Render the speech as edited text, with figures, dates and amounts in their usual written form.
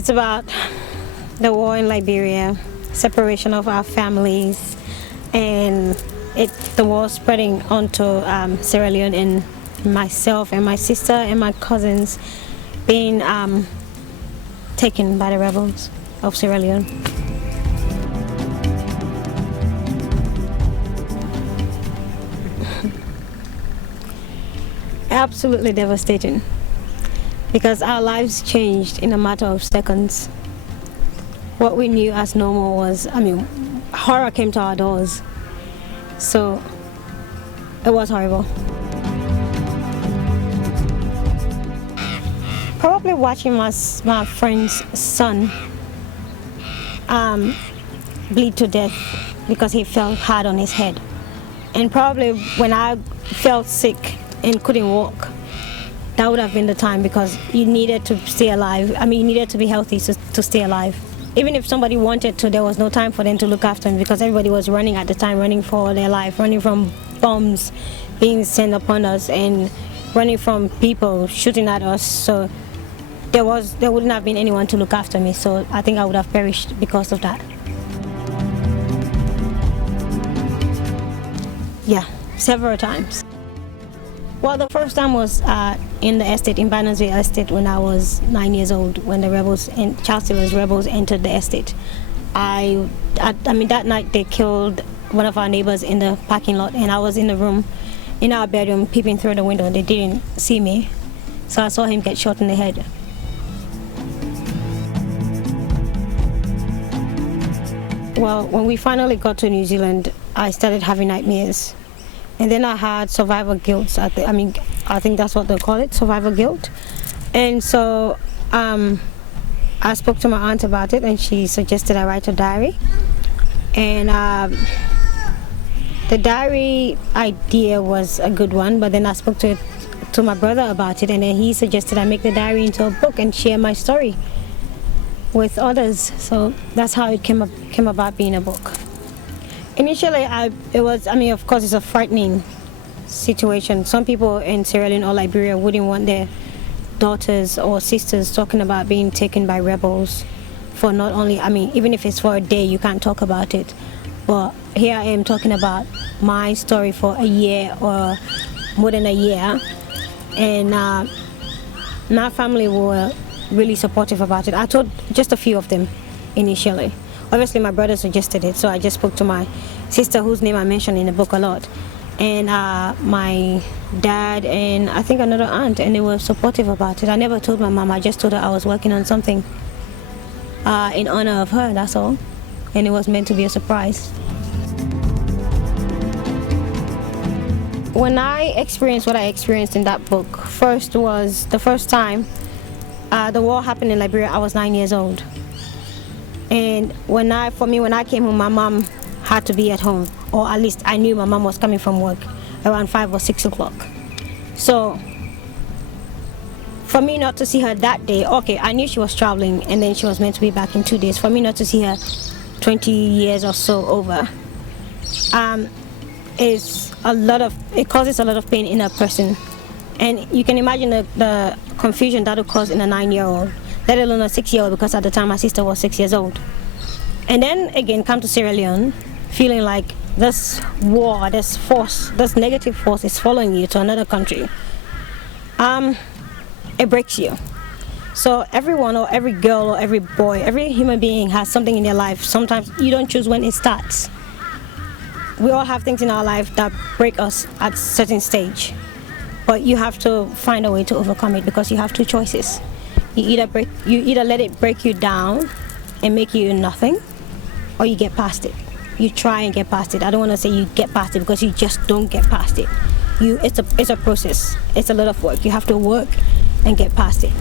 It's about the war in Liberia, separation of our families, and the war spreading onto Sierra Leone, and myself and my sister and my cousins being taken by the rebels of Sierra Leone. Absolutely devastating, because our lives changed in a matter of seconds. What we knew as normal was, horror came to our doors. So it was horrible. Probably watching my friend's son bleed to death because he fell hard on his head. And probably when I felt sick and couldn't walk, that would have been the time, because you needed to stay alive. You needed to be healthy to stay alive. Even if somebody wanted to, there was no time for them to look after me, because everybody was running at the time, running for their life, running from bombs being sent upon us, and running from people shooting at us. So there wouldn't have been anyone to look after me. So I think I would have perished because of that. Yeah, several times. Well, the first time was in the estate, in Bannersville Estate, when I was 9 years old, when the Charles Taylor's rebels entered the estate. That night they killed one of our neighbors in the parking lot, and I was in the room, in our bedroom, peeping through the window. They didn't see me, so I saw him get shot in the head. Well, when we finally got to New Zealand, I started having nightmares. And then I had survivor guilt. I think that's what they call it, survivor guilt. And so I spoke to my aunt about it, and she suggested I write a diary. And the diary idea was a good one, but then I spoke to my brother about it, and then he suggested I make the diary into a book and share my story with others. So that's how it came about being a book. Initially, of course, it's a frightening situation. Some people in Sierra Leone or Liberia wouldn't want their daughters or sisters talking about being taken by rebels for not only, even if it's for a day, you can't talk about it. But here I am talking about my story for a year or more than a year. And my family were really supportive about it. I told just a few of them initially. Obviously, my brother suggested it, so I just spoke to my sister, whose name I mentioned in the book a lot, and my dad, and I think another aunt, and they were supportive about it. I never told my mom. I just told her I was working on something in honor of her, that's all. And it was meant to be a surprise. When I experienced what I experienced in that book, the first time the war happened in Liberia, I was 9 years old. And when I came home, my mom had to be at home, or at least I knew my mom was coming from work around 5 or 6 o'clock. So for me not to see her that day, okay, I knew she was traveling, and then she was meant to be back in 2 days. For me not to see her 20 years or so over, it causes a lot of pain in a person. And you can imagine the confusion that would cause in a 9-year-old. Let alone a 6-year-old, because at the time my sister was 6 years old. And then again come to Sierra Leone, feeling like this war, this force, this negative force is following you to another country. It breaks you. So everyone, or every girl, or every boy, every human being has something in their life. Sometimes you don't choose when it starts. We all have things in our life that break us at a certain stage. But you have to find a way to overcome it, because you have two choices. You either let it break you down and make you nothing, or you get past it. You try and get past it. I don't want to say you get past it, because you just don't get past it. It's a process. It's a lot of work. You have to work and get past it.